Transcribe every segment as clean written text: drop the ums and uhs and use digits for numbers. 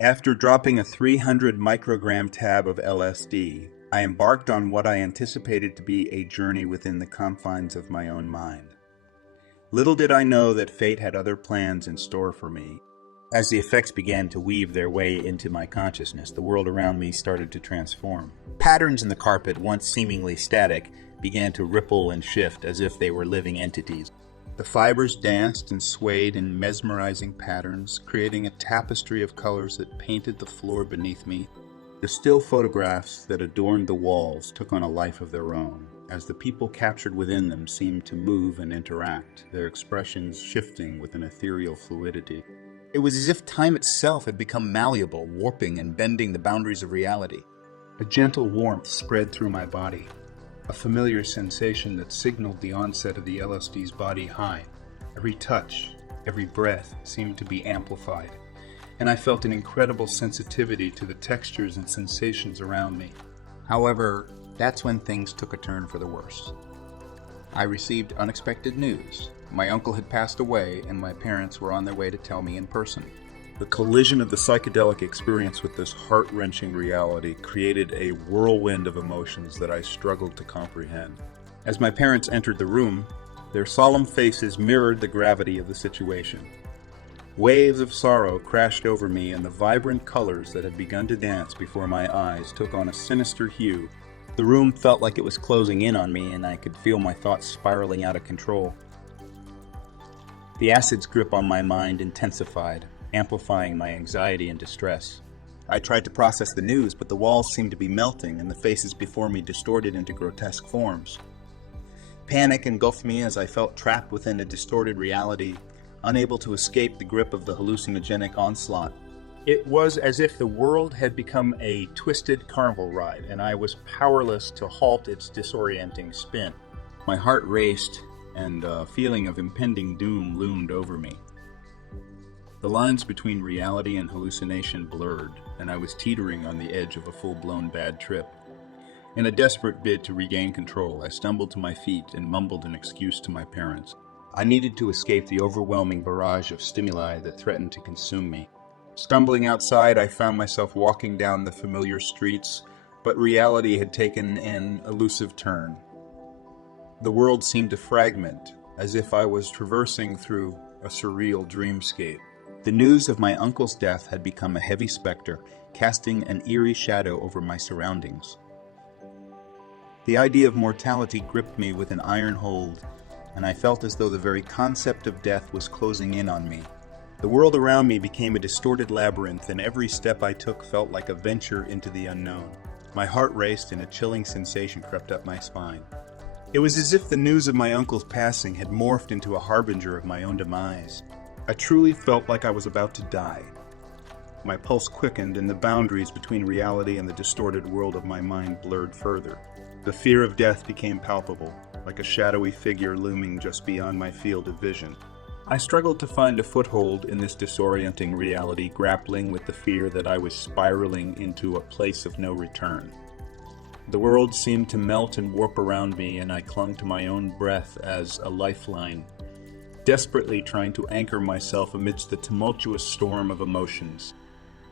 After dropping a 300 microgram tab of LSD, I embarked on what I anticipated to be a journey within the confines of my own mind. Little did I know that fate had other plans in store for me. As the effects began to weave their way into my consciousness, the world around me started to transform. Patterns in the carpet, once seemingly static, began to ripple and shift as if they were living entities. The fibers danced and swayed in mesmerizing patterns, creating a tapestry of colors that painted the floor beneath me. The still photographs that adorned the walls took on a life of their own, as the people captured within them seemed to move and interact, their expressions shifting with an ethereal fluidity. It was as if time itself had become malleable, warping and bending the boundaries of reality. A gentle warmth spread through my body, a familiar sensation that signaled the onset of the LSD's body high. Every touch, every breath seemed to be amplified, and I felt an incredible sensitivity to the textures and sensations around me. However, that's when things took a turn for the worse. I received unexpected news. My uncle had passed away, and my parents were on their way to tell me in person. The collision of the psychedelic experience with this heart-wrenching reality created a whirlwind of emotions that I struggled to comprehend. As my parents entered the room, their solemn faces mirrored the gravity of the situation. Waves of sorrow crashed over me, and the vibrant colors that had begun to dance before my eyes took on a sinister hue. The room felt like it was closing in on me, and I could feel my thoughts spiraling out of control. The acid's grip on my mind intensified, amplifying my anxiety and distress. I tried to process the news, but the walls seemed to be melting and the faces before me distorted into grotesque forms. Panic engulfed me as I felt trapped within a distorted reality, unable to escape the grip of the hallucinogenic onslaught. It was as if the world had become a twisted carnival ride, and I was powerless to halt its disorienting spin. My heart raced, and a feeling of impending doom loomed over me. The lines between reality and hallucination blurred, and I was teetering on the edge of a full-blown bad trip. In a desperate bid to regain control, I stumbled to my feet and mumbled an excuse to my parents. I needed to escape the overwhelming barrage of stimuli that threatened to consume me. Stumbling outside, I found myself walking down the familiar streets, but reality had taken an elusive turn. The world seemed to fragment, as if I was traversing through a surreal dreamscape. The news of my uncle's death had become a heavy specter, casting an eerie shadow over my surroundings. The idea of mortality gripped me with an iron hold, and I felt as though the very concept of death was closing in on me. The world around me became a distorted labyrinth, and every step I took felt like a venture into the unknown. My heart raced, and a chilling sensation crept up my spine. It was as if the news of my uncle's passing had morphed into a harbinger of my own demise. I truly felt like I was about to die. My pulse quickened, and the boundaries between reality and the distorted world of my mind blurred further. The fear of death became palpable, like a shadowy figure looming just beyond my field of vision. I struggled to find a foothold in this disorienting reality, grappling with the fear that I was spiraling into a place of no return. The world seemed to melt and warp around me, and I clung to my own breath as a lifeline, desperately trying to anchor myself amidst the tumultuous storm of emotions.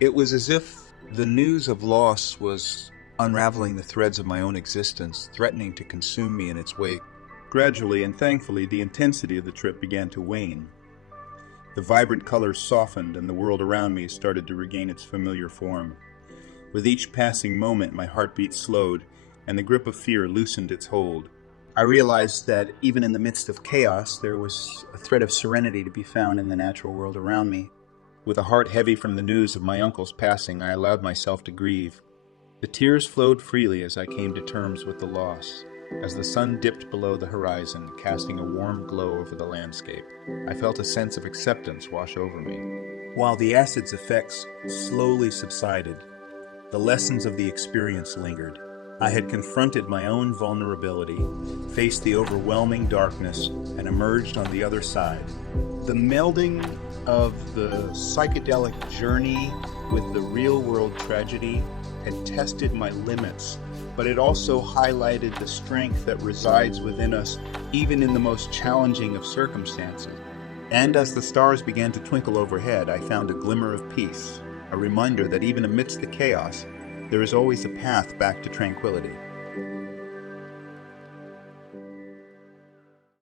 It was as if the news of loss was unraveling the threads of my own existence, threatening to consume me in its wake. Gradually and thankfully, the intensity of the trip began to wane. The vibrant colors softened, and the world around me started to regain its familiar form. With each passing moment, my heartbeat slowed, and the grip of fear loosened its hold. I realized that even in the midst of chaos, there was a thread of serenity to be found in the natural world around me. With a heart heavy from the news of my uncle's passing, I allowed myself to grieve. The tears flowed freely as I came to terms with the loss. As the sun dipped below the horizon, casting a warm glow over the landscape, I felt a sense of acceptance wash over me. While the acid's effects slowly subsided, the lessons of the experience lingered. I had confronted my own vulnerability, faced the overwhelming darkness, and emerged on the other side. The melding of the psychedelic journey with the real-world tragedy had tested my limits, but it also highlighted the strength that resides within us, even in the most challenging of circumstances. And as the stars began to twinkle overhead, I found a glimmer of peace. a reminder that even amidst the chaos, there is always a path back to tranquility.